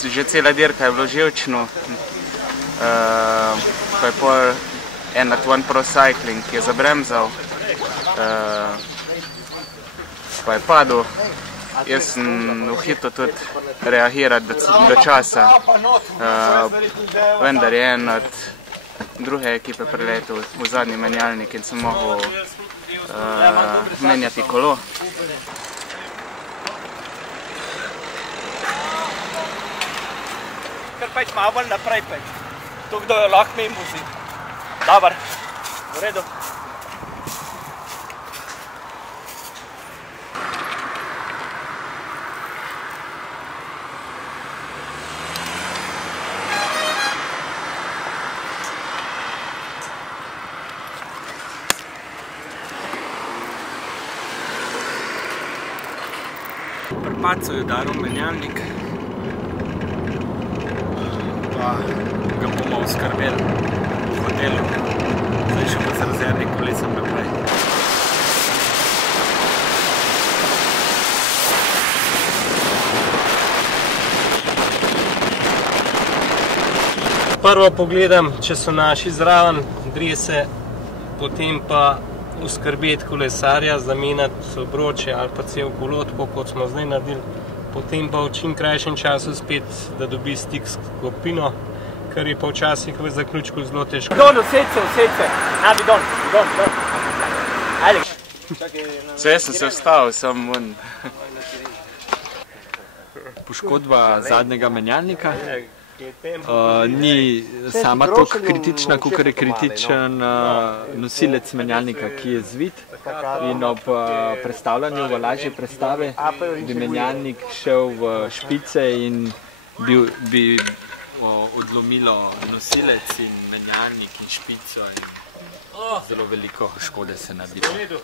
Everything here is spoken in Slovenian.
Že cela dirka je bilo živčno, pa je pol N1 Pro Cycling, ki je zabremzal, pa je padel. Jaz sem v hitu tudi reagirati do časa, vendar je en od druge ekipe preletel v zadnji menjalnik in sem mogel menjati kolo. Kar peč malo bolj naprej peč. Tu kdo jo lahko mimo si. Dobar, v redu. Pri padcu je udaril menjalnik, pa ga bomo oskrbeli v hotelu, zdaj še pa z rezervnim kolesom naprej. Prvo pogledam, če so naši zraven, drese, potem pa uskrbeti kolesarja, zamenjati obroče ali pa cel kolo, tako kot smo zdaj naredili. Potem pa v čim krajšem času spet, da dobi stik s kopino, kar je pa včasih v zaključku zelo težko. Don, used se. Nabi, don. Ajde. Vse sem se vstal, sem ven. Poškodba zadnjega menjalnika ni sama toliko kritična, kakor je kritičen nosilec menjalnika, ki je zvit, in ob prestavljanju v lažje prestave bi menjalnik šel v špice in bi odlomilo nosilec in menjalnik in špico in zelo veliko škode se naredi.